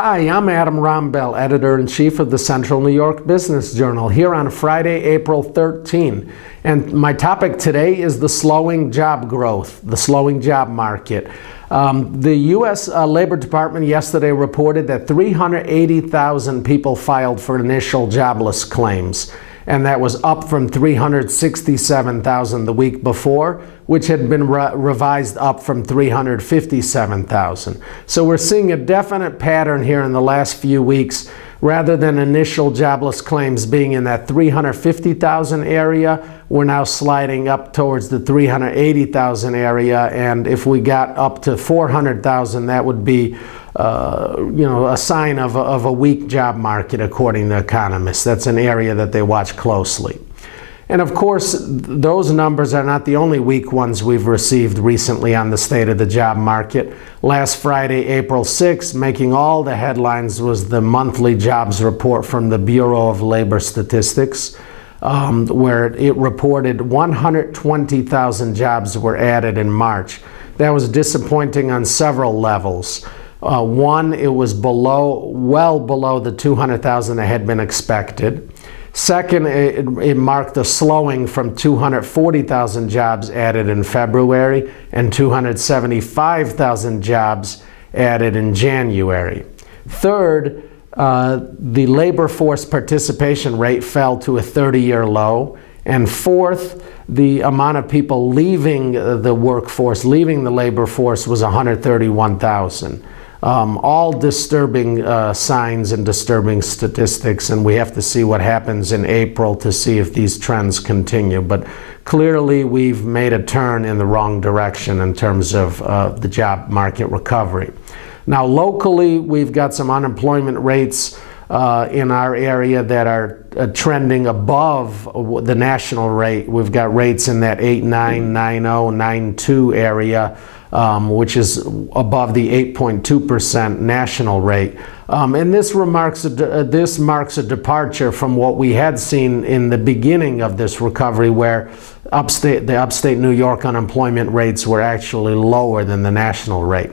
Hi, I'm Adam Rombel, Editor-in-Chief of the Central New York Business Journal, here on Friday, April 13. And my topic today is the slowing job growth, the slowing job market. The U.S. Labor Department yesterday reported that 380,000 people filed for initial jobless claims, and that was up from 367,000 the week before, which had been revised up from 357,000. So we're seeing a definite pattern here in the last few weeks. Rather than initial jobless claims being in that 350,000 area, we're now sliding up towards the 380,000 area, and if we got up to 400,000, that would be a sign of a weak job market, according to economists. That's an area that they watch closely. And of course, those numbers are not the only weak ones we've received recently on the state of the job market. Last Friday, April 6th, making all the headlines was the monthly jobs report from the Bureau of Labor Statistics, where it reported 120,000 jobs were added in March. That was disappointing on several levels. One, it was well below the 200,000 that had been expected. Second, it marked a slowing from 240,000 jobs added in February and 275,000 jobs added in January. Third, the labor force participation rate fell to a 30-year low. And fourth, the amount of people leaving the workforce, leaving the labor force, was 131,000. All disturbing signs and disturbing statistics, and we have to see what happens in April to see if these trends continue. But clearly we've made a turn in the wrong direction in terms of the job market recovery. Now locally, we've got some unemployment rates in our area that are trending above the national rate. We've got rates in that 8.9, 9.0, 9.2 area, which is above the 8.2% national rate. And this marks a departure from what we had seen in the beginning of this recovery, where the upstate New York unemployment rates were actually lower than the national rate.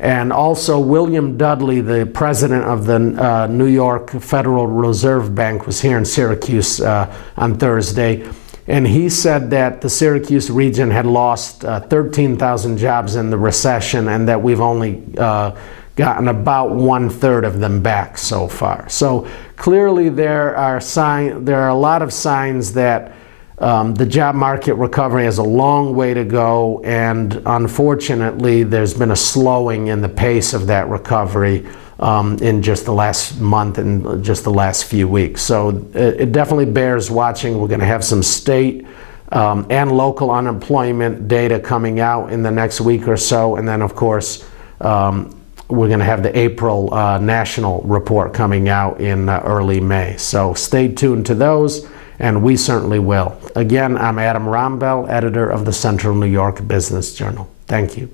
And also, William Dudley, the president of the New York Federal Reserve Bank, was here in Syracuse on Thursday. And he said that the Syracuse region had lost 13,000 jobs in the recession, and that we've only gotten about 1/3 of them back so far. So clearly there are a lot of signs that the job market recovery has a long way to go, and unfortunately there's been a slowing in the pace of that recovery in just the last month and just the last few weeks. So it definitely bears watching. We're going to have some state and local unemployment data coming out in the next week or so, and then of course we're going to have the April national report coming out in early May. So stay tuned to those, and we certainly will. Again, I'm Adam Rombel, editor of the Central New York Business Journal. Thank you.